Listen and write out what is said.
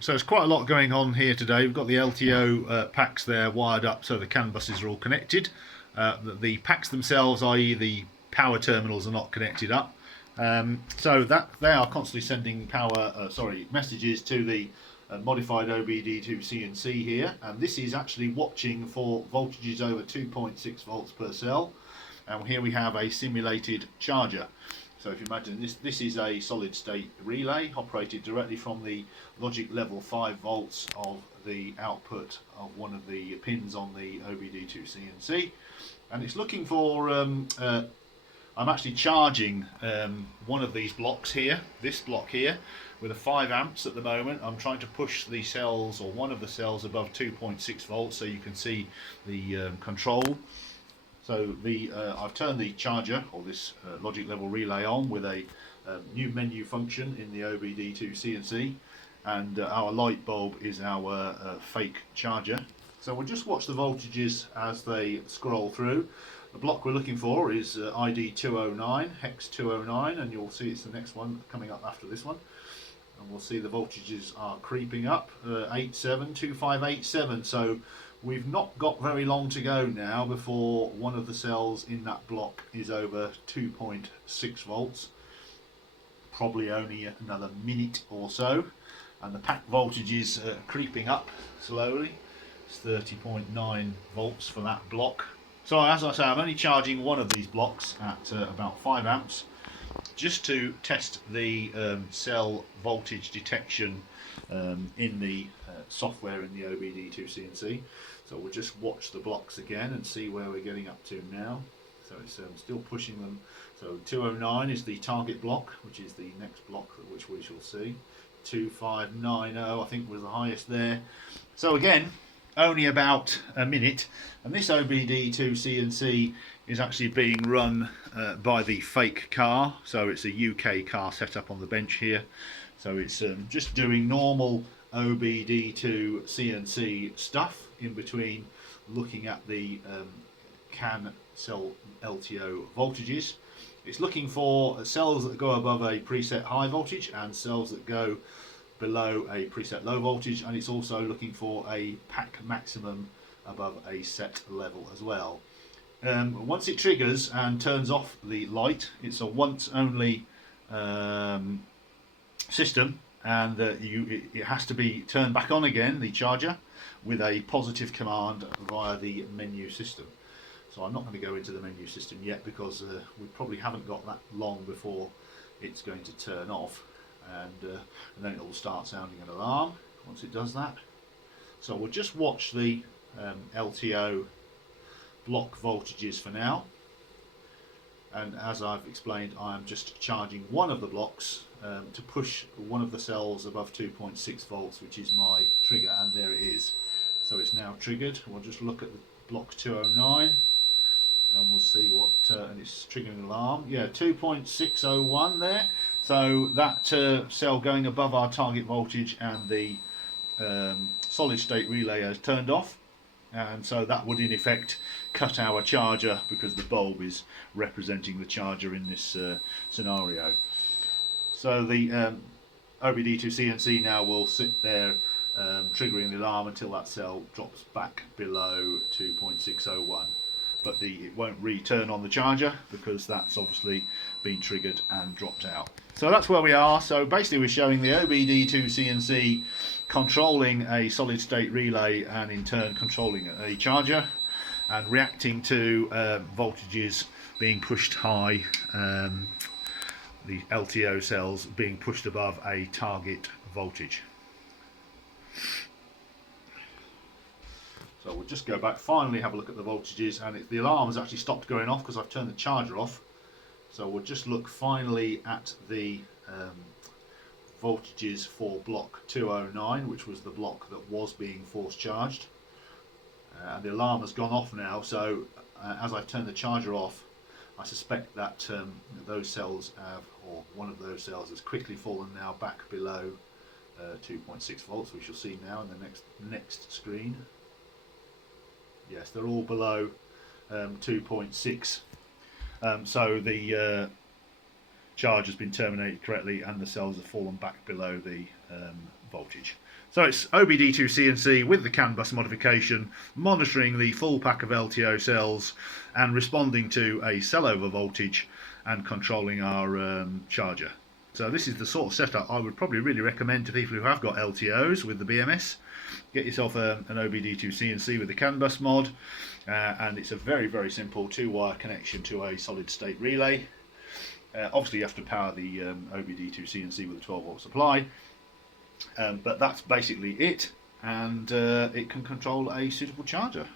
So there's quite a lot going on here today. We've got the LTO packs there wired up so the CAN buses are all connected. The packs themselves, i.e. the power terminals, are not connected up. So that they are constantly sending messages to the modified OBD2C&C here, and this is actually watching for voltages over 2.6 volts per cell. And here we have a simulated charger. So if you imagine this is a solid state relay operated directly from the logic level 5 volts of the output of one of the pins on the OBD2C&C, and it's looking for I'm actually charging one of these blocks here, this block here, with a 5 amps at the moment. I'm trying to push the cells, or one of the cells, above 2.6 volts so you can see the control. So I've turned the charger, or this logic level relay, on with a new menu function in the OBD2C&C, and our light bulb is our fake charger. So we'll just watch the voltages as they scroll through. The block we're looking for is ID 209, hex 209, and you'll see it's the next one coming up after this one. And we'll see the voltages are creeping up, 2587. So we've not got very long to go now before one of the cells in that block is over 2.6 volts. Probably only another minute or so. And the pack voltage is creeping up slowly. It's 30.9 volts for that block. So as I say, I'm only charging one of these blocks at about 5 amps, just to test the cell voltage detection in the software in the OBD2C&C. So we'll just watch the blocks again and see where we're getting up to now. So it's still pushing them. So 209 is the target block, which is the next block which we shall see. 2590 I think was the highest there. So again, only about a minute, and this OBD2C&C is actually being run by the fake car. So it's a UK car set up on the bench here. So it's just doing normal OBD2C&C stuff in between looking at the CAN cell LTO voltages. It's looking for cells that go above a preset high voltage and cells that go below a preset low voltage, and it's also looking for a pack maximum above a set level as well. Once it triggers and turns off the light, it's a once only system, and it has to be turned back on again, the charger, with a positive command via the menu system. So I'm not going to go into the menu system yet because we probably haven't got that long before it's going to turn off, and then it will start sounding an alarm once it does that. So we'll just watch the LTO block voltages for now, and as I've explained, I'm just charging one of the blocks to push one of the cells above 2.6 volts, which is my trigger, and there it is. So it's now triggered. We'll just look at the block 209 and we'll see what, and it's triggering an alarm. Yeah, 2.601 there. So that cell going above our target voltage, and the solid state relay has turned off, and so that would in effect cut our charger because the bulb is representing the charger in this scenario. So the OBD2C&C now will sit there triggering the alarm until that cell drops back below 2.601. But it won't return on the charger because that's obviously been triggered and dropped out. So that's where we are. So basically we're showing the OBD2C&C controlling a solid state relay and in turn controlling a charger, and reacting to voltages being pushed high, the LTO cells being pushed above a target voltage. So we'll just go back, finally have a look at the voltages, and the alarm has actually stopped going off because I've turned the charger off. So we'll just look finally at the voltages for block 209, which was the block that was being force charged. And the alarm has gone off now, so as I've turned the charger off, I suspect that those cells have, or one of those cells has quickly fallen now back below 2.6 volts. We shall see now in the next screen. Yes, they're all below 2.6. So the charge has been terminated correctly and the cells have fallen back below the voltage. So it's OBD2CNC with the CAN bus modification, monitoring the full pack of LTO cells and responding to a cell over voltage and controlling our charger. So this is the sort of setup I would probably really recommend to people who have got LTOs with the BMS. Get yourself an OBD2CNC with the CAN bus mod, and it's a very, very simple 2-wire connection to a solid state relay. Obviously you have to power the OBD2CNC with a 12-volt supply, but that's basically it, and it can control a suitable charger.